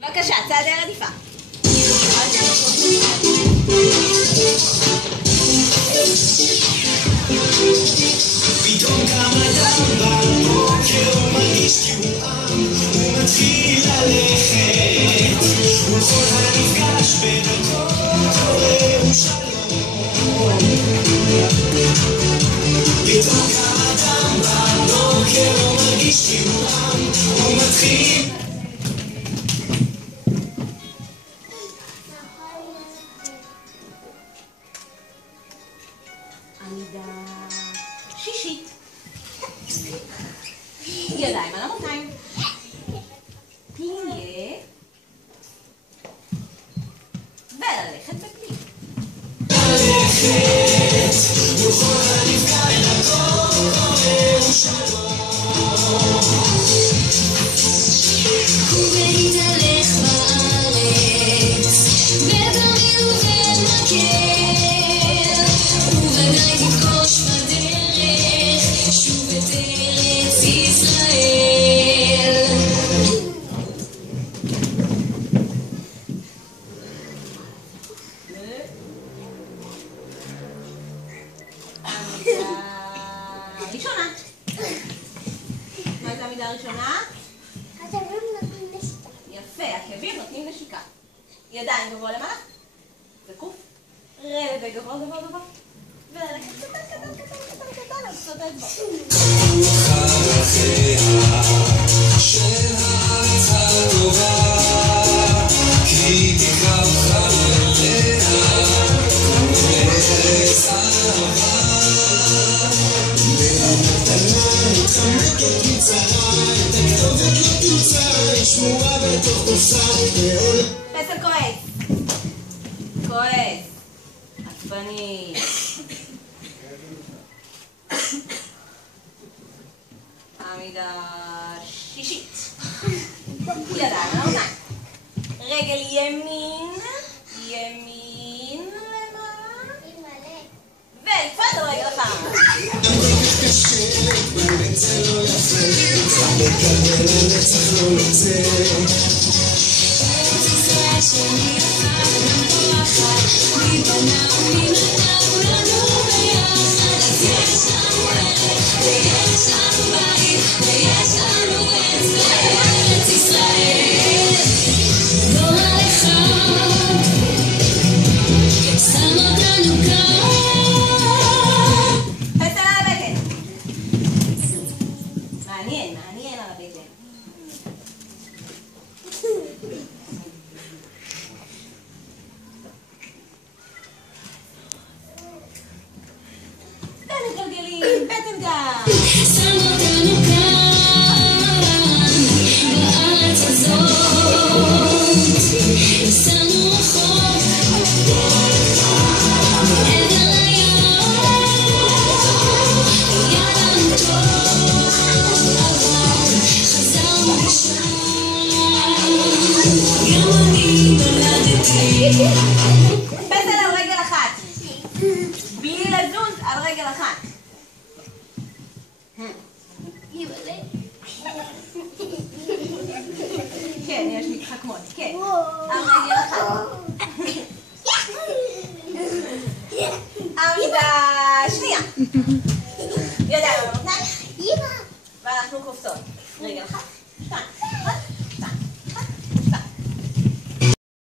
בבקשה, צעדי רדיפה. פתאום קם אדם בבוקר, הוא מרגיש תיאום, הוא מתחיל ללכת, וכל המפגש בדרכו קורא שלום. פתאום קם אדם בבוקר, הוא מרגיש תיאום, הוא מתחיל עמידה שישית. ידיים על המותיים. פליה. וללכת בפלי. ללכת, וכל הנפגע בדרכו קורא שלום. ולהתהלך בארץ, בבריא ובמקל, ובוודאי תפגוש בדרך שוב את ארץ ישראל. עמידה ראשונה. מה זה העמידה הראשונה? העקבים נותנים נשיקה. יפה, עקבים נותנים נשיקה. ידיים גבוה למעלה. וקוף. רבע גבוה גבוה גבוה. וללכת קטן קטן קטן קטן קטן על קצות האצבעות. חלקיה של הארץ הטובה, כי תקרבך אליה ארץ אהבה. מהמתנה מתחמקת מצרה, את הכתובת לא תמצא, היא שמורה בתוך קופסה. פסל כועס. כועס. עצבני. עמידה שישית. ידיים על האוזניים. רגל ימין. ימין למעלה. ולתפוס על רגל אחת. קשה, בנצח לא יפה, מקבל הנצח לא יוצא. ארץ ישראל שלי יפה ונפורחת, מי בנה ומי נתן כולנו ביחד. אז יש לנו ערך ויש לנו בית ויש לנו עץ בארץ ישראל. גורל אחד שם אותנו כאן. פסל על הבטן. מעניין, מעניין על הבטן. ומתגלגלים, בטן גם. שם אותנו כאן, בארץ הזאת. נסענו רחוק, מעבר לים, היה לנו טוב, אבל חזרנו לשם. גם אני נולדתי. פסל על רגל אחת. בלי לזוז על רגל אחת. כן, יש מתחכמות. כן. על רגל אחת.